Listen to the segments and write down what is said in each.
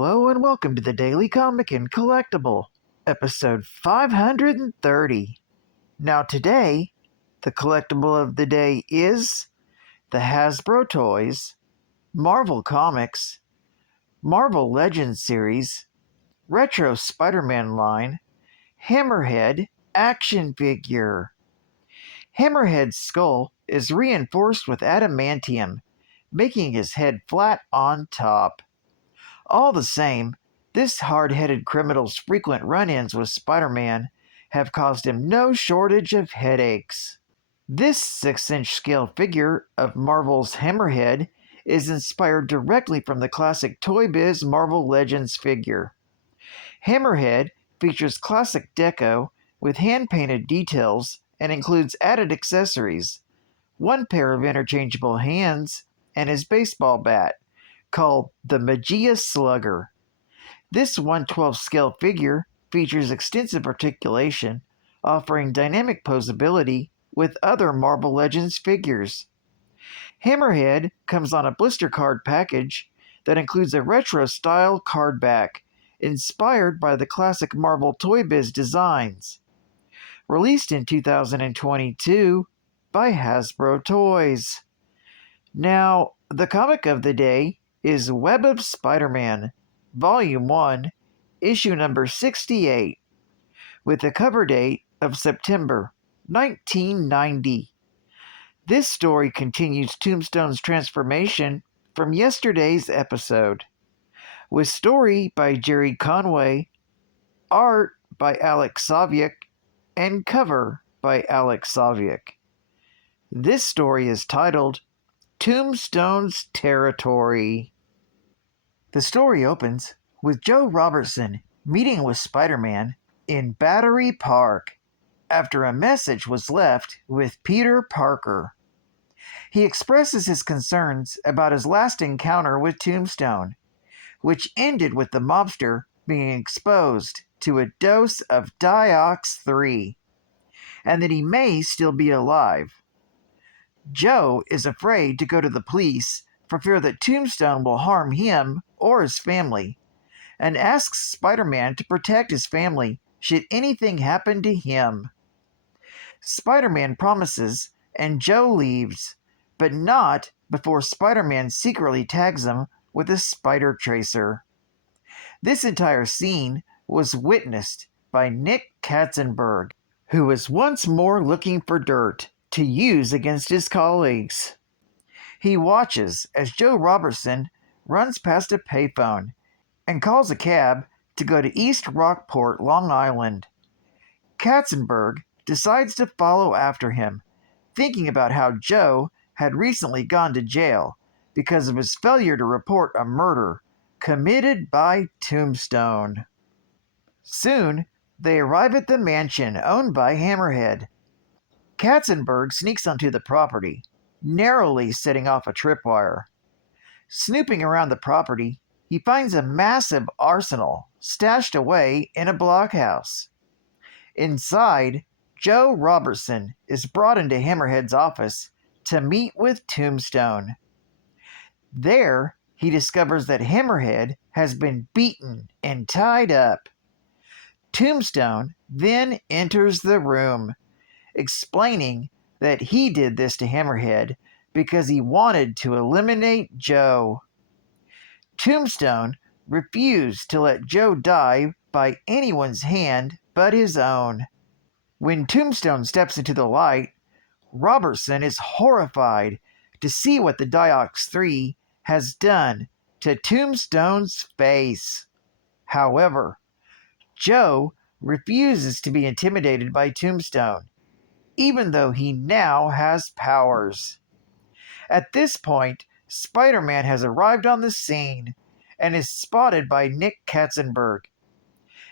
Hello and welcome to the Daily Comic and Collectible, episode 530. Now today, the collectible of the day is the Hasbro Toys, Marvel Comics, Marvel Legends series, Retro Spider-Man line, Hammerhead action figure. Hammerhead's skull is reinforced with adamantium, making his head flat on top. All the same, this hard-headed criminal's frequent run-ins with Spider-Man have caused him no shortage of headaches. This 6-inch scale figure of Marvel's Hammerhead is inspired directly from the classic Toy Biz Marvel Legends figure. Hammerhead features classic deco with hand-painted details and includes added accessories, one pair of interchangeable hands, and his baseball bat, called the Magia Slugger. This 1/12 scale figure features extensive articulation, offering dynamic posability with other Marvel Legends figures. Hammerhead comes on a blister card package that includes a retro-style card back, inspired by the classic Marvel Toy Biz designs. Released in 2022 by Hasbro Toys. Now, the comic of the day is Web of Spider-Man, Volume 1, Issue number 68, with a cover date of September 1990. This story continues Tombstone's transformation from yesterday's episode, with story by Jerry Conway, art by Alex Saviuk, and cover by Alex Saviuk. This story is titled Tombstone's Territory. The story opens with Joe Robertson meeting with Spider-Man in Battery Park after a message was left with Peter Parker. He expresses his concerns about his last encounter with Tombstone, which ended with the mobster being exposed to a dose of THRU, and that he may still be alive. Joe is afraid to go to the police for fear that Tombstone will harm him or his family, and asks Spider-Man to protect his family should anything happen to him. Spider-Man promises, and Joe leaves, but not before Spider-Man secretly tags him with a spider tracer. This entire scene was witnessed by Nick Katzenberg, who was once more looking for dirt to use against his colleagues. He watches as Joe Robertson runs past a payphone and calls a cab to go to East Rockport, Long Island. Katzenberg decides to follow after him, thinking about how Joe had recently gone to jail because of his failure to report a murder committed by Tombstone. Soon, they arrive at the mansion owned by Hammerhead. Katzenberg sneaks onto the property, narrowly setting off a tripwire. Snooping around the property, he finds a massive arsenal stashed away in a blockhouse. Inside, Joe Robertson is brought into Hammerhead's office to meet with Tombstone. There, he discovers that Hammerhead has been beaten and tied up. Tombstone then enters the room, explaining that he did this to Hammerhead because he wanted to eliminate Joe. Tombstone refused to let Joe die by anyone's hand but his own. When Tombstone steps into the light, Robertson is horrified to see what the THRU has done to Tombstone's face. However, Joe refuses to be intimidated by Tombstone, even though he now has powers. At this point, Spider-Man has arrived on the scene and is spotted by Nick Katzenberg.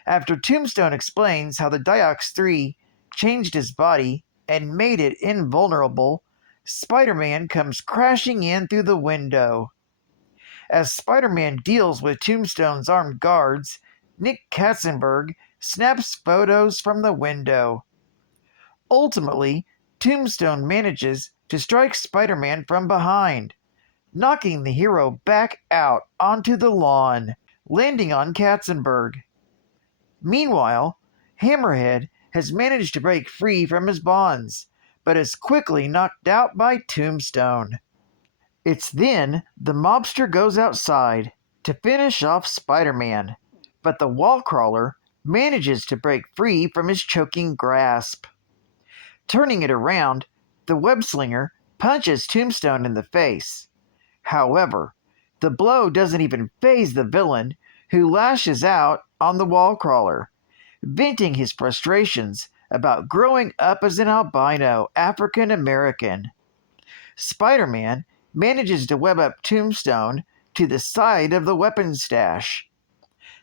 After Tombstone explains how the THRU changed his body and made it invulnerable, Spider-Man comes crashing in through the window. As Spider-Man deals with Tombstone's armed guards, Nick Katzenberg snaps photos from the window. Ultimately, Tombstone manages to strike Spider-Man from behind, knocking the hero back out onto the lawn. landing on Katzenberg. Meanwhile, Hammerhead has managed to break free from his bonds, but is quickly knocked out by Tombstone. It's then the mobster goes outside to finish off Spider-Man, but the wall crawler manages to break free from his choking grasp. Turning it around, the web-slinger punches Tombstone in the face. However, the blow doesn't even faze the villain, who lashes out on the wall crawler, venting his frustrations about growing up as an albino African American. Spider-Man manages to web up Tombstone to the side of the weapons stash.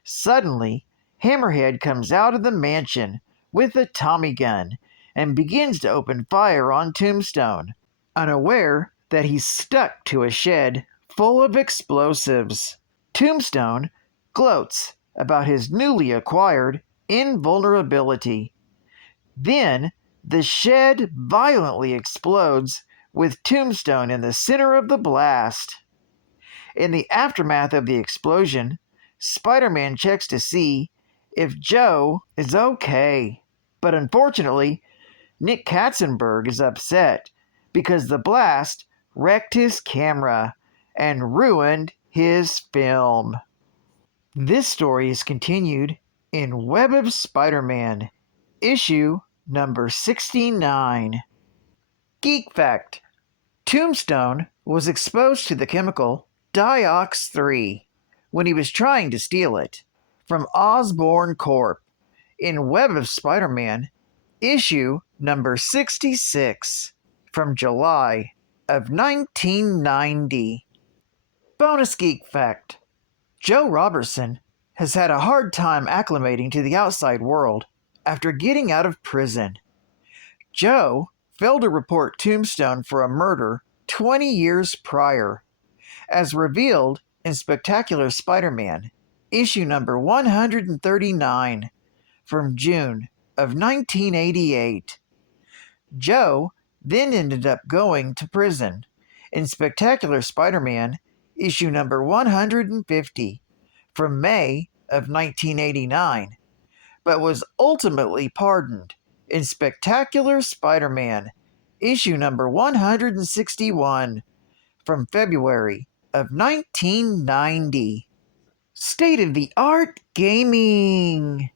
Suddenly, Hammerhead comes out of the mansion with a Tommy gun and begins to open fire on Tombstone, unaware that he's stuck to a shed full of explosives. Tombstone gloats about his newly acquired invulnerability. Then, the shed violently explodes with Tombstone in the center of the blast. In the aftermath of the explosion, Spider-Man checks to see if Joe is okay. But unfortunately, Nick Katzenberg is upset because the blast wrecked his camera and ruined his film. This story is continued in Web of Spider-Man, issue number 69. Geek Fact: Tombstone was exposed to the chemical Diox-3 when he was trying to steal it from Osborn Corp. in Web of Spider-Man, issue number 66 from July of 1990. Bonus Geek Fact: Joe Robertson has had a hard time acclimating to the outside world after getting out of prison. Joe failed to report Tombstone for a murder 20 years prior, as revealed in Spectacular Spider-Man, issue number 139 from June of 1988. Joe then ended up going to prison in Spectacular Spider-Man, issue number 150 from May of 1989, but was ultimately pardoned in Spectacular Spider-Man, issue number 161 from February of 1990. State-of-the-art gaming.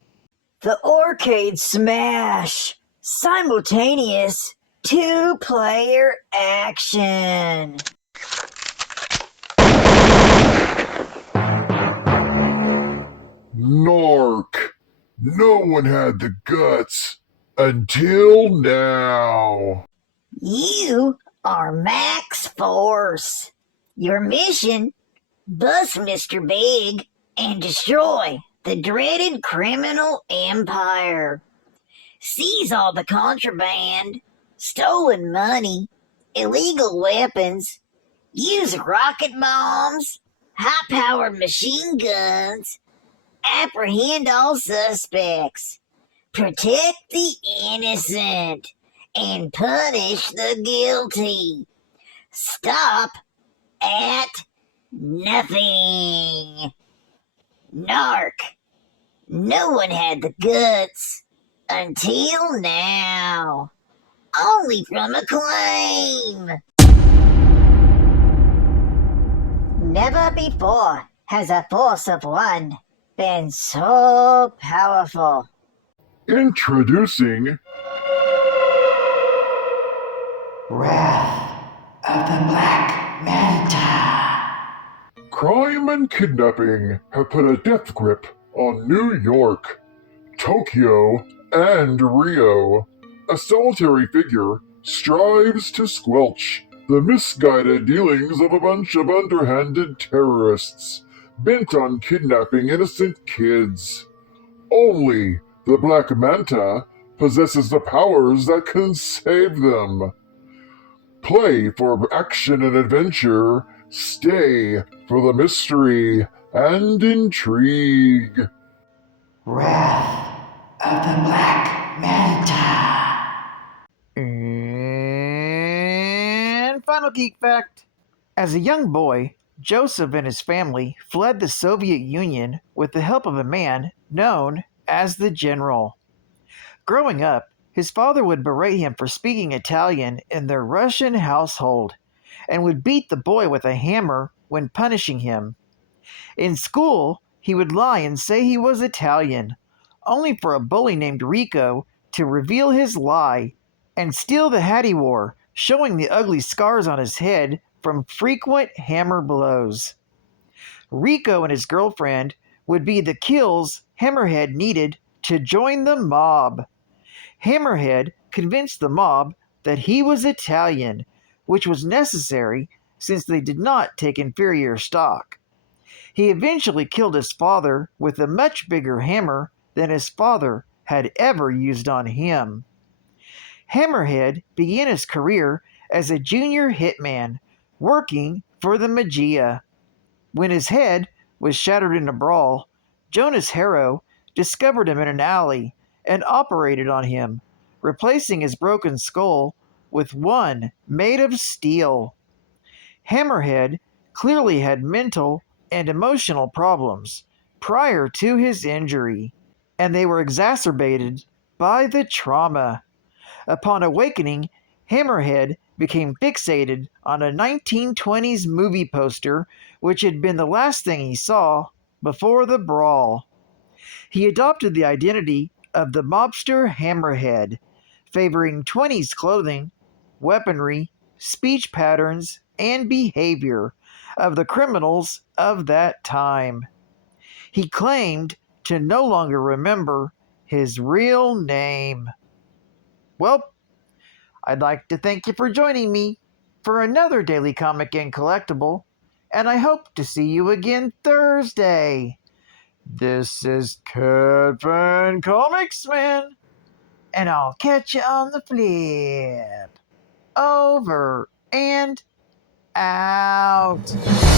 The Arcade Smash! Simultaneous two-player action! Narc! No one had the guts until now. You are Max Force. Your mission: bust Mr. Big and destroy the dreaded criminal empire. Seize all the contraband, stolen money, illegal weapons, use rocket bombs, high-powered machine guns, apprehend all suspects, protect the innocent, and punish the guilty. Stop at nothing. Narc. No one had the guts until now. Only from Acclaim. Never before has a force of one been so powerful. Introducing Wrath of the Black Manta. crime and kidnapping have put a death grip on New York, Tokyo, and Rio. A solitary figure strives to squelch the misguided dealings of a bunch of underhanded terrorists bent on kidnapping innocent kids. Only the Black Manta possesses the powers that can save them. Play for action and adventure. Stay for the mystery and intrigue. Wrath of the Black Manta. And final geek fact. As a young boy, Joseph and his family fled the Soviet Union with the help of a man known as the General. Growing up, his father would berate him for speaking Italian in their Russian household and would beat the boy with a hammer when punishing him. In school, he would lie and say he was Italian, only for a bully named Rico to reveal his lie and steal the hat he wore, showing the ugly scars on his head from frequent hammer blows. Rico and his girlfriend would be the kills Hammerhead needed to join the mob. Hammerhead convinced the mob that he was Italian, which was necessary since they did not take inferior stock. He eventually killed his father with a much bigger hammer than his father had ever used on him. Hammerhead began his career as a junior hitman, working for the Magia. When his head was shattered in a brawl, Jonas Harrow discovered him in an alley and operated on him, replacing his broken skull with one made of steel. Hammerhead clearly had mental and emotional problems prior to his injury, and they were exacerbated by the trauma. Upon awakening, Hammerhead became fixated on a 1920s movie poster, which had been the last thing he saw before the brawl. He adopted the identity of the mobster Hammerhead, favoring 20s clothing, weaponry, speech patterns, and behavior of the criminals of that time. He claimed to no longer remember his real name. Well, I'd like to thank you for joining me for another Daily Comic and Collectible, and I hope to see you again Thursday. This is Kevin Comicsman, and I'll catch you on the flip. Over and out.